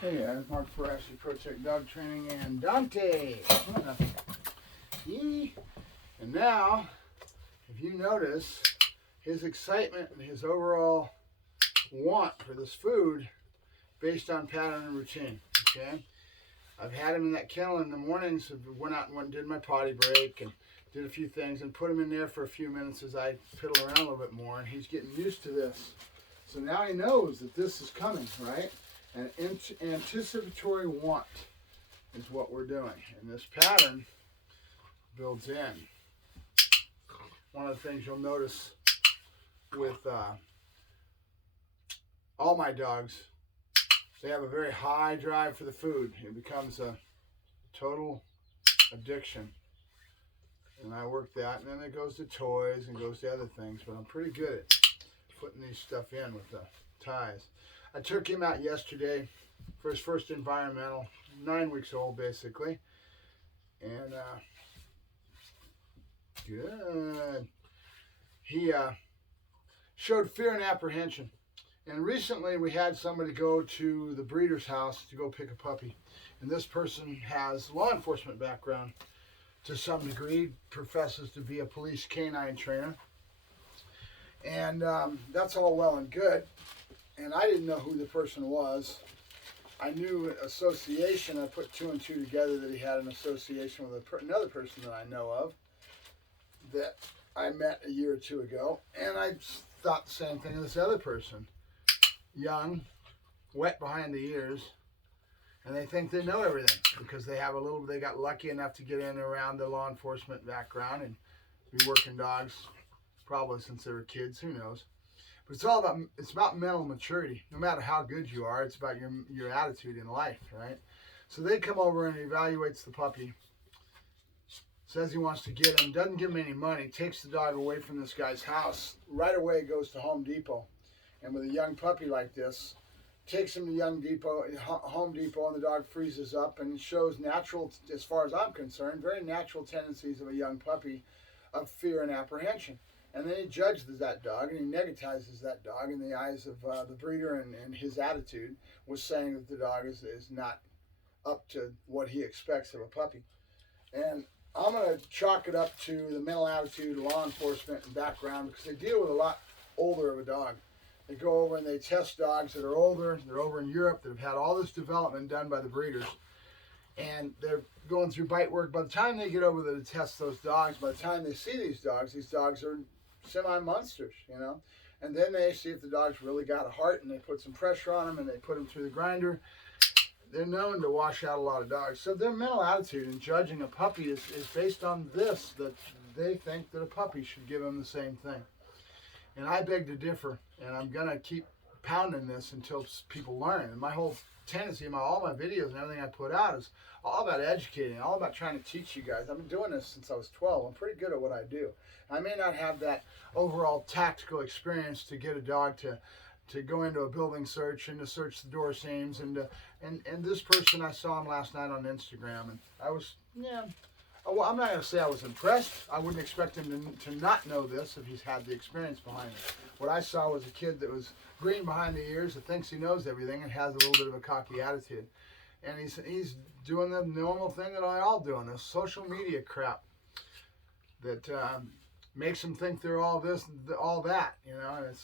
Hey, Mark for Ashley Protect Dog Training and Dante. And now, if you notice, his excitement and his overall want for this food based on pattern and routine. Okay, I've had him in that kennel in the mornings. Went out and did my potty break and did a few things and put him in there for a few minutes as I piddle around a little bit more, and he's getting used to this. So now he knows that this is coming, right? An anticipatory want is what we're doing, and this pattern builds in. One of the things you'll notice with all my dogs, they have a very high drive for the food. It becomes a total addiction, and I work that, and then it goes to toys and goes to other things, but I'm pretty good at putting these stuff in with the ties. I took him out yesterday for his first environmental, 9 weeks old basically, and good. He showed fear and apprehension. And recently we had somebody go to the breeder's house to go pick a puppy. And this person has law enforcement background to some degree, professes to be a police canine trainer. And that's all well and good. And I didn't know who the person was. I knew association. I put two and two together that he had an association with another person that I know of that I met a year or two ago. And I thought the same thing of this other person. Young, wet behind the ears, and they think they know everything because they got lucky enough to get in around the law enforcement background and be working dogs probably since they were kids, who knows. But it's about mental maturity. No matter how good you are, it's about your attitude in life, right? So they come over and evaluates the puppy, says he wants to get him, doesn't give him any money, takes the dog away from this guy's house, right away goes to Home Depot. And with a young puppy like this, takes him to Home Depot, and the dog freezes up and shows natural, as far as I'm concerned, very natural tendencies of a young puppy of fear and apprehension. And then he judges that dog, and he negatizes that dog in the eyes of the breeder, and his attitude was saying that the dog is not up to what he expects of a puppy. And I'm going to chalk it up to the mental attitude, law enforcement, and background, because they deal with a lot older of a dog. They go over and they test dogs that are older. They're over in Europe that have had all this development done by the breeders. And they're going through bite work. By the time they get over there to test those dogs, by the time they see these dogs are semi-monsters, you know. And then they see if the dog's really got a heart, and they put some pressure on them, and they put them through the grinder. They're known to wash out a lot of dogs. So their mental attitude in judging a puppy is based on this, that they think that a puppy should give them the same thing. And I beg to differ, and I'm going to keep pounding this until people learn. And my whole tendency, all my videos and everything I put out is all about educating, all about trying to teach you guys. I've been doing this since I was 12. I'm pretty good at what I do. I may not have that overall tactical experience to get a dog to go into a building search and to search the door seams. And this person, I saw him last night on Instagram, and I was, well, I'm not going to say I was impressed. I wouldn't expect him to not know this if he's had the experience behind it. What I saw was a kid that was green behind the ears, that thinks he knows everything and has a little bit of a cocky attitude. And he's doing the normal thing that I all do on this social media crap that makes them think they're all this, all that, you know. And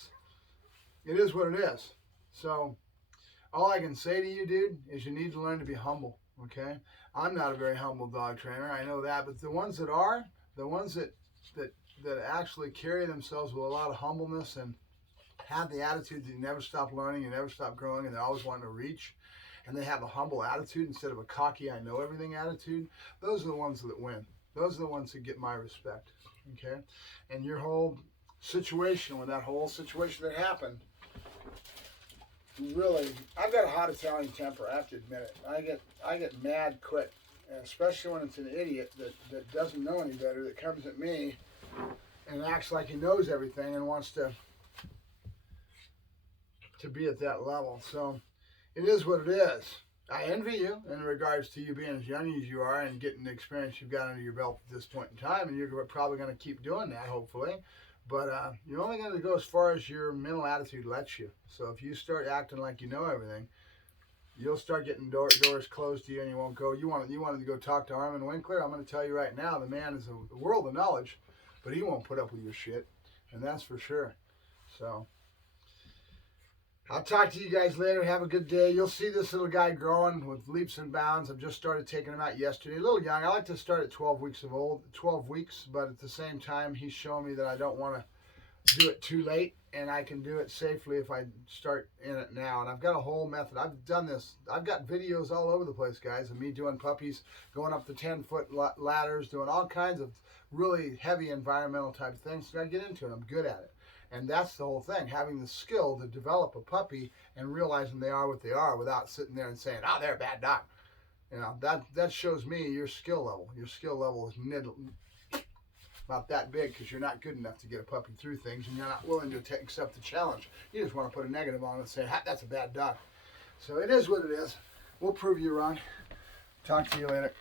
it is what it is. So all I can say to you, dude, is you need to learn to be humble, okay? I'm not a very humble dog trainer, I know that, but the ones that are, the ones that actually carry themselves with a lot of humbleness and have the attitude that you never stop learning, you never stop growing, and they're always wanting to reach, and they have a humble attitude instead of a cocky, I know everything attitude, those are the ones that win. Those are the ones that get my respect, okay? And your whole situation, when that whole situation that happened, really, I've got a hot Italian temper, I have to admit it. I get mad quick, and especially when it's an idiot that doesn't know any better, that comes at me and acts like he knows everything and wants to be at that level. So it is what it is. I envy you in regards to you being as young as you are and getting the experience you've got under your belt at this point in time, and you're probably going to keep doing that, hopefully. But you're only going to go as far as your mental attitude lets you. So if you start acting like you know everything, you'll start getting doors closed to you, and you won't go. You wanted to go talk to Armin Winkler. I'm going to tell you right now, the man is a world of knowledge, but he won't put up with your shit, and that's for sure. So I'll talk to you guys later. Have a good day. You'll see this little guy growing with leaps and bounds. I've just started taking him out yesterday. A little young. I like to start at 12 weeks, but at the same time, he's showing me that I don't want to do it too late, and I can do it safely if I start in it now. And I've got a whole method. I've done this. I've got videos all over the place, guys, of me doing puppies, going up the 10-foot ladders, doing all kinds of really heavy environmental type things. So I get into it. I'm good at it. And that's the whole thing, having the skill to develop a puppy and realizing they are what they are without sitting there and saying, oh, they're a bad dog. You know, that shows me your skill level. Your skill level is about that big because you're not good enough to get a puppy through things, and you're not willing to accept the challenge. You just want to put a negative on it and say, that's a bad dog. So it is what it is. We'll prove you wrong. Talk to you later.